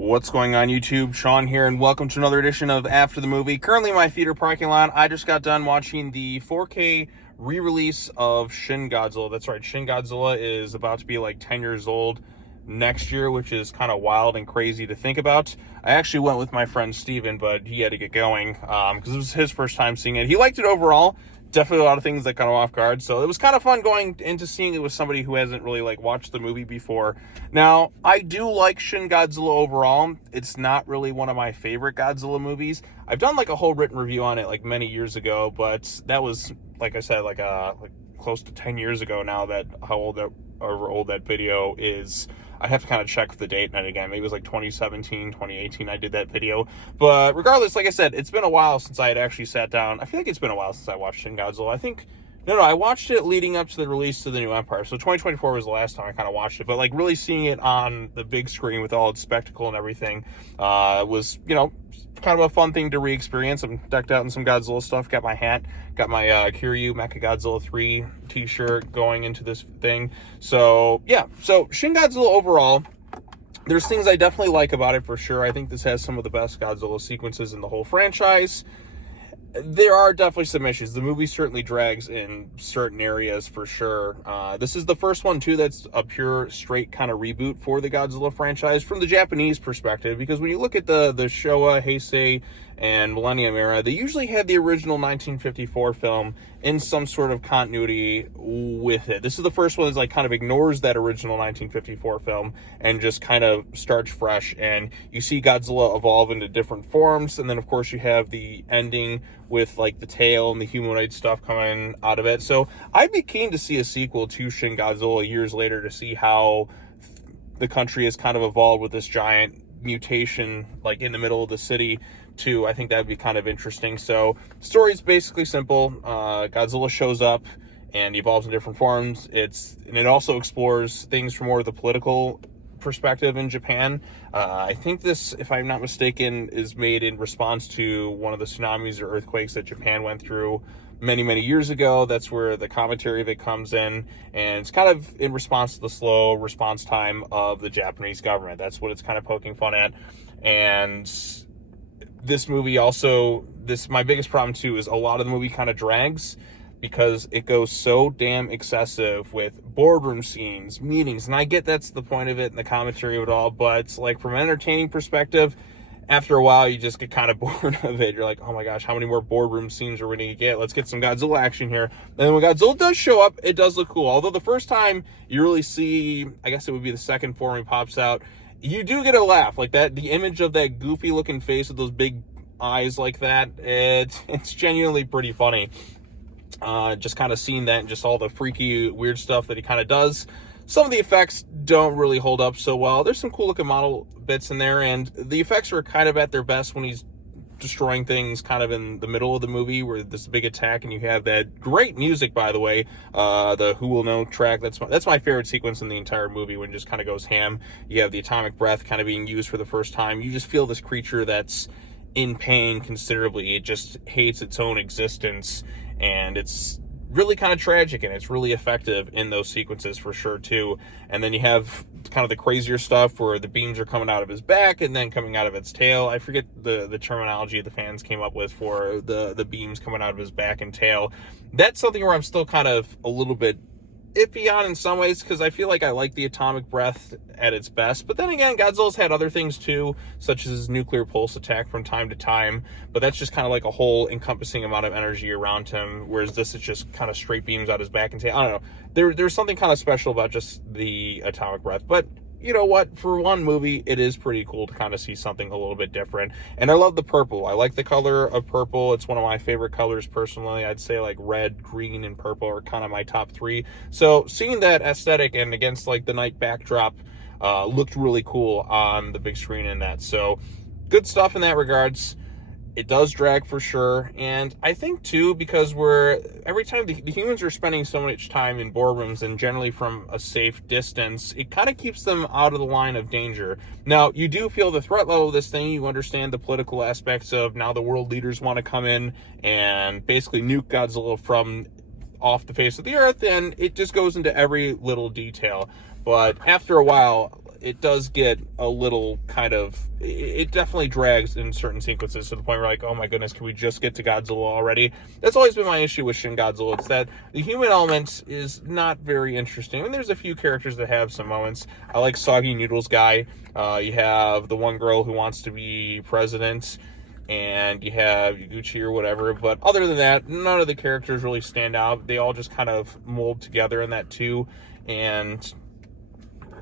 What's going on YouTube? Sean here, and welcome to another edition of After the Movie. Currently in my theater parking lot. I just got done watching the 4K re-release of Shin Godzilla. That's right, Shin Godzilla is about to be like 10 years old next year, which is kind of wild and crazy to think about. I actually went with my friend Steven, but he had to get going because it was his first time seeing it. He liked it overall. Definitely a lot of things that got him off guard. So it was kind of fun going into seeing it with somebody who hasn't really watched the movie before. Now, I do like Shin Godzilla overall. It's not really one of my favorite Godzilla movies. I've done a whole written review on it many years ago, but that was, like I said, close to 10 years ago now, that how old that video is. I have to kind of check the date, and again, maybe it was 2017, 2018 I did that video. But regardless, like I said, it's been a while since I had actually sat down. I feel like it's been a while since I watched Shin Godzilla. I watched it leading up to the release of the New Empire. So 2024 was the last time I kind of watched it. But really seeing it on the big screen with all its spectacle and everything was, kind of a fun thing to re-experience. I'm decked out in some Godzilla stuff. Got my hat, got my Kiryu Mechagodzilla 3 t-shirt going into this thing. So yeah, so Shin Godzilla overall, there's things I definitely like about it for sure. I think this has some of the best Godzilla sequences in the whole franchise. There are definitely some issues. The movie certainly drags in certain areas for sure. This is the first one too that's a pure straight kind of reboot for the Godzilla franchise from the Japanese perspective, because when you look at the Showa, Heisei, and Millennium era, they usually had the original 1954 film in some sort of continuity with it. This is the first one that kind of ignores that original 1954 film and just kind of starts fresh, and you see Godzilla evolve into different forms, and then of course you have the ending with the tail and the humanoid stuff coming out of it. So I'd be keen to see a sequel to Shin Godzilla years later to see how the country has kind of evolved with this giant mutation in the middle of the city too. I think that would be kind of interesting. So the story's basically simple. Godzilla shows up and evolves in different forms. It also explores things from more of the political perspective in Japan. I think this, if I'm not mistaken, is made in response to one of the tsunamis or earthquakes that Japan went through many years ago. That's where the commentary of it comes in, and it's kind of in response to the slow response time of the Japanese government. That's what it's kind of poking fun at. And this movie also, my biggest problem too is a lot of the movie kind of drags because it goes so damn excessive with boardroom scenes, meetings, and I get that's the point of it and the commentary of it all, but from an entertaining perspective, after a while you just get kind of bored of it. You're like, oh my gosh, how many more boardroom scenes are we going to get? Let's get some Godzilla action here. And then when Godzilla does show up, it does look cool. Although the first time you really see, I guess it would be the second form he pops out, you do get a laugh that. The image of that goofy looking face with those big eyes like that, it's genuinely pretty funny. Just kind of seeing that and just all the freaky weird stuff that he kind of does. Some of the effects don't really hold up so well. There's some cool looking model bits in there, and the effects are kind of at their best when he's destroying things kind of in the middle of the movie where this big attack, and you have that great music, by the way, the Who Will Know track. That's my favorite sequence in the entire movie, when it just kind of goes ham. You have the atomic breath kind of being used for the first time. You just feel this creature that's in pain considerably. It just hates its own existence, and it's really kind of tragic, and it's really effective in those sequences for sure too. And then you have kind of the crazier stuff where the beams are coming out of his back and then coming out of its tail. I forget the terminology the fans came up with for the beams coming out of his back and tail. That's something where I'm still kind of a little bit iffy on in some ways, because I feel like I like the atomic breath at its best. But then again, Godzilla's had other things too, such as his nuclear pulse attack from time to time, but that's just kind of a whole encompassing amount of energy around him, whereas this is just kind of straight beams out his back and tail. I don't know, there's something kind of special about just the atomic breath. But you know what, for one movie, it is pretty cool to kind of see something a little bit different. And I love the purple. I like the color of purple. It's one of my favorite colors personally. I'd say red, green, and purple are kind of my top three. So seeing that aesthetic and against the night backdrop looked really cool on the big screen in that. So good stuff in that regards. It does drag for sure, and I think too, because every time the humans are spending so much time in boardrooms and generally from a safe distance, it kind of keeps them out of the line of danger. Now, you do feel the threat level of this thing. You understand the political aspects of now the world leaders want to come in and basically nuke Godzilla from off the face of the earth, and it just goes into every little detail. But after a while, it does get a little kind of, it definitely drags in certain sequences to the point where like, oh my goodness, can we just get to Godzilla already? That's always been my issue with Shin Godzilla. It's that the human element is not very interesting. I mean, there's a few characters that have some moments. I like Soggy Noodles guy. You have the one girl who wants to be president, and you have Yaguchi or whatever, but other than that, none of the characters really stand out. They all just kind of mold together in that too. And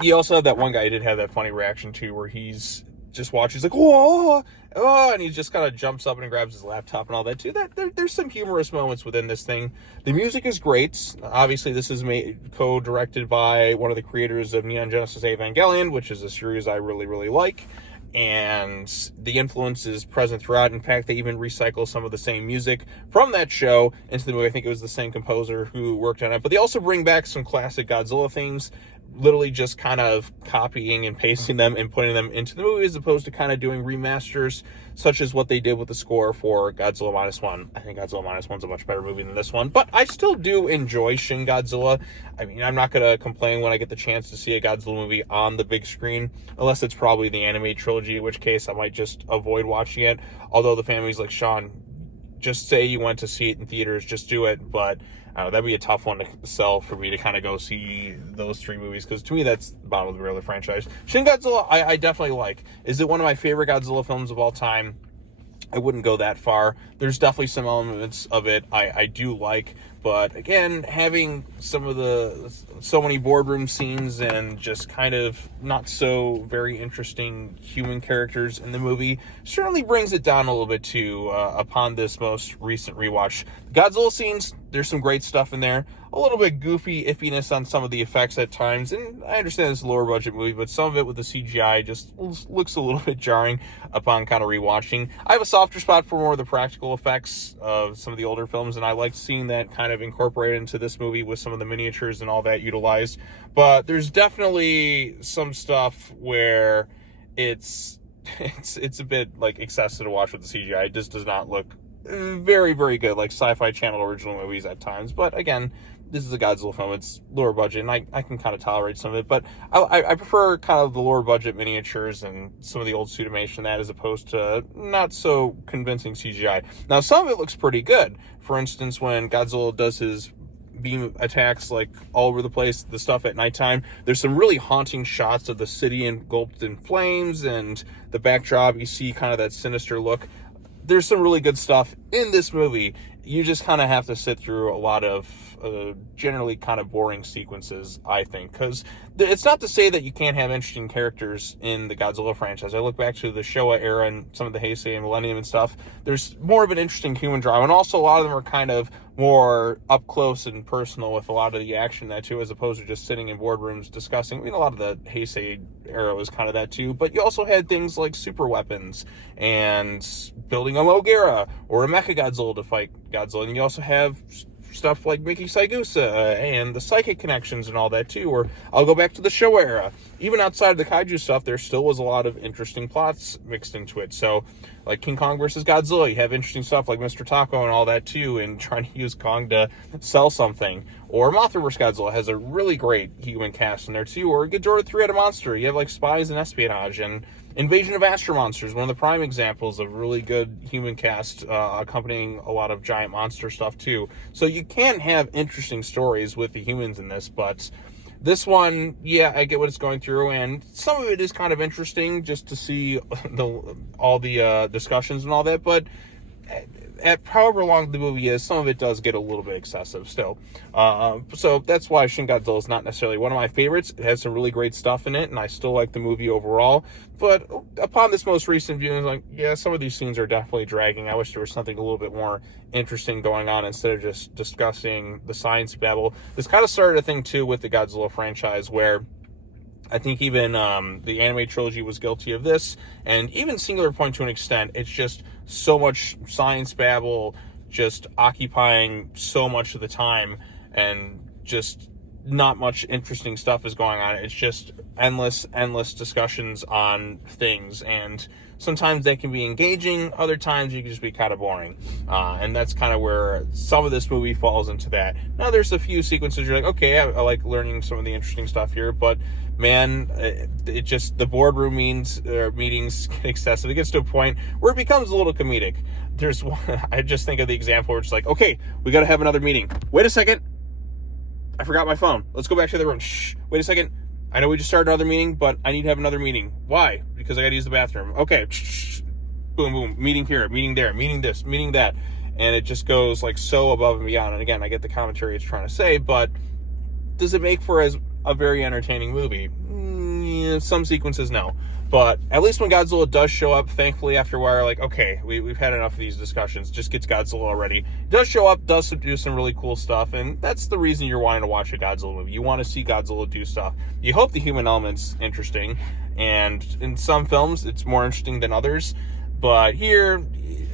you also have that one guy who did have that funny reaction too, where he's just watches like, whoa, oh, and he just kind of jumps up and grabs his laptop and all that too. There's some humorous moments within this thing. The music is great. Obviously, this is co-directed by one of the creators of Neon Genesis Evangelion, which is a series I really, really like. And the influence is present throughout. In fact, they even recycle some of the same music from that show into the movie. I think it was the same composer who worked on it. But they also bring back some classic Godzilla themes, literally just kind of copying and pasting them and putting them into the movie, as opposed to kind of doing remasters, such as what they did with the score for Godzilla Minus One. I think Godzilla Minus One's a much better movie than this one, but I still do enjoy Shin Godzilla. I mean, I'm not going to complain when I get the chance to see a Godzilla movie on the big screen, unless it's probably the anime trilogy, in which case I might just avoid watching it. Although the family's like, Sean, just say you went to see it in theaters, just do it. But that'd be a tough one to sell for me to kind of go see those three movies, because to me that's the bottom of the barrel of the franchise. Shin Godzilla, I definitely like. Is it one of my favorite Godzilla films of all time? I wouldn't go that far. There's definitely some elements of it I do like, but again, having so many boardroom scenes and just kind of not so very interesting human characters in the movie certainly brings it down a little bit too upon this most recent rewatch. Godzilla scenes, there's some great stuff in there. A little bit goofy iffiness on some of the effects at times, and I understand it's a lower budget movie, but some of it with the CGI just looks a little bit jarring upon kind of rewatching. I have a softer spot for more of the practical effects of some of the older films, and I like seeing that kind of incorporated into this movie with some of the miniatures and all that utilized. But there's definitely some stuff where it's a bit like excessive to watch with the CGI. It just does not look very, very good, like Sci-Fi Channel original movies at times. But again, this is a Godzilla film. It's lower budget, and I can kind of tolerate some of it. But I prefer kind of the lower budget miniatures and some of the old suitimation, that as opposed to not so convincing CGI. Now, some of it looks pretty good. For instance, when Godzilla does his beam attacks like all over the place, the stuff at nighttime, there's some really haunting shots of the city engulfed in flames, and the backdrop, you see kind of that sinister look. There's some really good stuff in this movie. You just kind of have to sit through a lot of generally kind of boring sequences, I think, because it's not to say that you can't have interesting characters in the Godzilla franchise. I look back to the Showa era and some of the Heisei and Millennium and stuff. There's more of an interesting human drama, and also a lot of them are kind of more up close and personal with a lot of the action that too, as opposed to just sitting in boardrooms discussing. I mean, a lot of the Heisei era was kind of that too, but you also had things like super weapons and building a Mogera or a Mechagodzilla to fight Godzilla, and you also have stuff like Miki Saigusa and the psychic connections and all that too. Or I'll go back to the Showa era. Even outside of the kaiju stuff, there still was a lot of interesting plots mixed into it. So, like King Kong versus Godzilla, you have interesting stuff like Mr. Taco and all that too, and trying to use Kong to sell something. Or Mothra vs. Godzilla has a really great human cast in there too. Or Ghidorah Three-Headed Monster, you have like spies and espionage. And Invasion of Astro Monsters, one of the prime examples of really good human cast accompanying a lot of giant monster stuff too. So you can have interesting stories with the humans in this, but this one, yeah, I get what it's going through, and some of it is kind of interesting just to see all the discussions and all that, but at however long the movie is, some of it does get a little bit excessive still. So that's why Shin Godzilla is not necessarily one of my favorites. It has some really great stuff in it, and I still like the movie overall. But upon this most recent viewing, like, yeah, some of these scenes are definitely dragging. I wish there was something a little bit more interesting going on instead of just discussing the science babble. This kind of started a thing, too, with the Godzilla franchise, where I think even the anime trilogy was guilty of this, and even Singular Point to an extent. It's just so much science babble, just occupying so much of the time, and just not much interesting stuff is going on. It's just endless discussions on things, and sometimes they can be engaging, other times you can just be kind of boring, and that's kind of where some of this movie falls into that. Now there's a few sequences you're like, okay, I like learning some of the interesting stuff here, but man, it just, the boardroom meetings get excessive. It gets to a point where it becomes a little comedic. There's one, I just think of the example where it's like, okay, we got to have another meeting. Wait a second, I forgot my phone. Let's go back to the room. Shh, wait a second. I know we just started another meeting, but I need to have another meeting. Why? Because I got to use the bathroom. Okay. Shh, boom, boom. Meeting here, meeting there, meeting this, meeting that. And it just goes like so above and beyond. And again, I get the commentary it's trying to say, but does it make for a very entertaining movie? Yeah, some sequences, no. But at least when Godzilla does show up, thankfully, after a while, like, okay, we've had enough of these discussions. Just gets Godzilla already. Does show up, does do some really cool stuff, and that's the reason you're wanting to watch a Godzilla movie. You want to see Godzilla do stuff. You hope the human element's interesting, and in some films, it's more interesting than others. But here,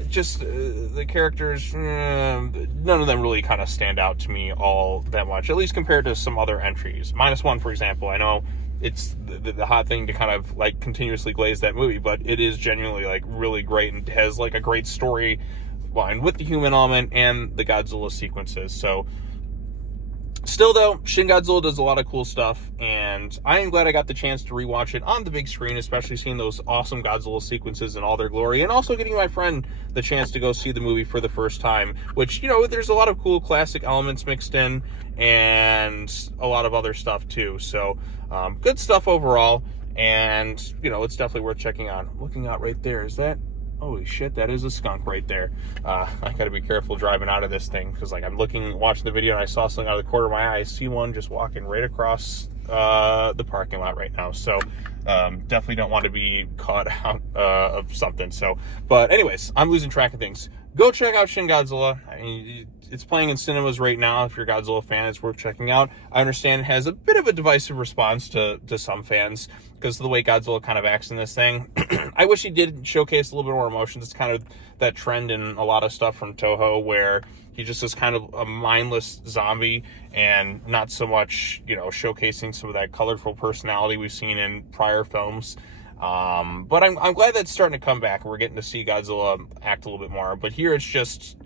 just the characters, none of them really kind of stand out to me all that much, at least compared to some other entries. -1, for example, I know it's the hot thing to kind of like continuously glaze that movie, but it is genuinely like really great and has like a great story line with the human element and the Godzilla sequences. So still though, Shin Godzilla does a lot of cool stuff, and I am glad I got the chance to rewatch it on the big screen, especially seeing those awesome Godzilla sequences in all their glory, and also getting my friend the chance to go see the movie for the first time, which, you know, there's a lot of cool classic elements mixed in and a lot of other stuff too. So good stuff overall, and you know, it's definitely worth checking out. Looking out right there, is that, holy shit, that is a skunk right there. I gotta be careful driving out of this thing, because like I'm watching the video and I saw something out of the corner of my eye. I see one just walking right across the parking lot right now. So definitely don't want to be caught out of something. So, but anyways, I'm losing track of things. Go check out Shin Godzilla. I mean, it's playing in cinemas right now. If you're a Godzilla fan, it's worth checking out. I understand it has a bit of a divisive response to some fans because of the way Godzilla kind of acts in this thing. I wish he did showcase a little bit more emotions. It's kind of that trend in a lot of stuff from Toho where he just is kind of a mindless zombie and not so much, you know, showcasing some of that colorful personality we've seen in prior films. But I'm glad that's starting to come back. We're getting to see Godzilla act a little bit more. But here it's just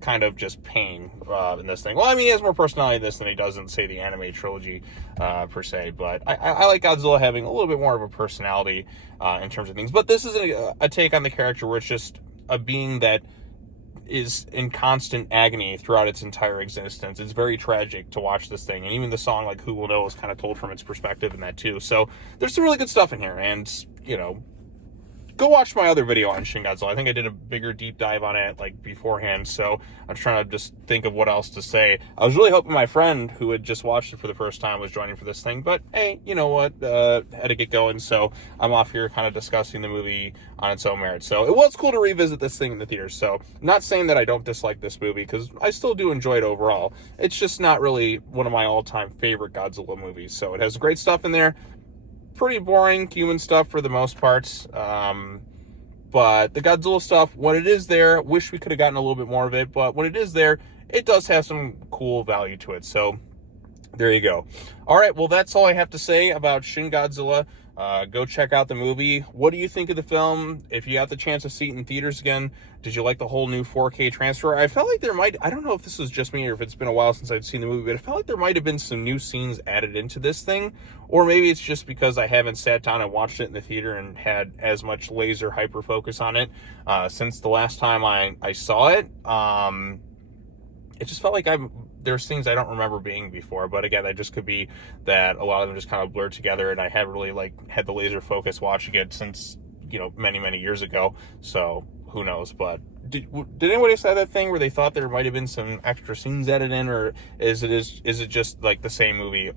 kind of just pain in this thing. Well, I mean, he has more personality in this than he does in, say, the anime trilogy per se. But I like Godzilla having a little bit more of a personality in terms of things. But this is a take on the character where it's just a being that is in constant agony throughout its entire existence. It's very tragic to watch this thing, and even the song like Who Will Know is kind of told from its perspective in that too. So there's some really good stuff in here, and you know, go watch my other video on Shin Godzilla. I think I did a bigger deep dive on it like beforehand, so I'm trying to just think of what else to say. I was really hoping my friend who had just watched it for the first time was joining for this thing, but hey, you know what, had to get going, so I'm off here kind of discussing the movie on its own merit. So it was cool to revisit this thing in the theaters. So not saying that I don't dislike this movie, because I still do enjoy it overall. It's just not really one of my all-time favorite Godzilla movies. So it has great stuff in there. Pretty boring human stuff for the most part, but the Godzilla stuff, when it is there, wish we could have gotten a little bit more of it, but when it is there, it does have some cool value to it. So there you go. All right, well, that's all I have to say about Shin Godzilla. Go check out the movie. What do you think of the film? If you got the chance to see it in theaters again, did you like the whole new 4K transfer? I felt like there might, I don't know if this was just me or if it's been a while since I've seen the movie, but I felt like there might have been some new scenes added into this thing, or maybe it's just because I haven't sat down and watched it in the theater and had as much laser hyper focus on it since the last time I saw it. It just felt like there's things I don't remember being before, but again, that just could be that a lot of them just kind of blurred together, and I haven't really had the laser focus watching it since, you know, many years ago. So who knows? But did anybody say that thing where they thought there might have been some extra scenes added in, or is it just like the same movie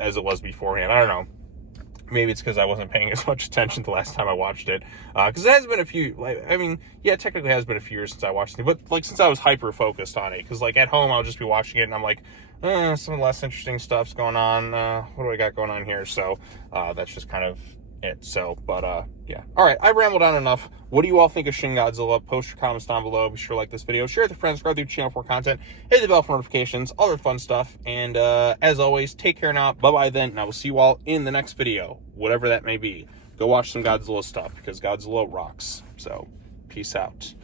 as it was beforehand? I don't know. Maybe it's because I wasn't paying as much attention the last time I watched it. Because it has been a few, like, I mean, yeah, it technically has been a few years since I watched it, but like since I was hyper focused on it. Because like at home, I'll just be watching it and I'm like, some less interesting stuff's going on. What do I got going on here? So that's just kind of it. So, but yeah. All right, I rambled on enough. What do you all think of Shin Godzilla? Post your comments down below. Be sure to like this video, share it with your friends, subscribe to the channel for content, hit the bell for notifications, all the fun stuff. And as always, take care now. Bye-bye then, and I will see you all in the next video, whatever that may be. Go watch some Godzilla stuff, because Godzilla rocks. So, peace out.